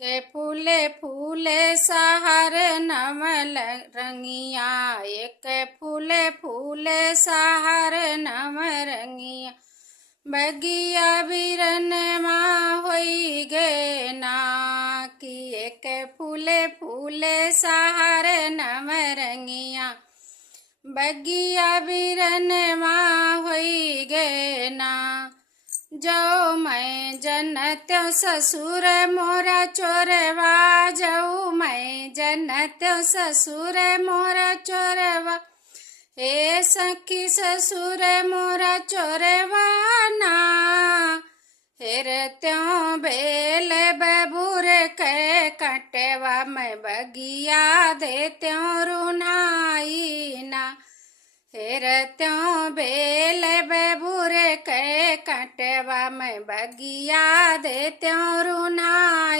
के फूले फूले सहार नवल रंगिया, एक फूले फूले सहार नव रंगिया। बगिया बिरन माँ होई गे ना, कि एक फूले फूले सहार नव रंगिया। बगिया बिरन माँ होई गे ना, जाओ मैं जन्नत ससुर मोरा चोरवा, जाऊ मैं जन्नत ससुर मोरा चोरवा। हे सखी ससुर मोरा चोरवा ना, हेर त्यों बेल बबूर के कटवा। मैं बगिया दे त्यों रुनाई ना, हेर त्यों बेल बबूर के कटवा। मैं बगिया दे त्यों रुनाई।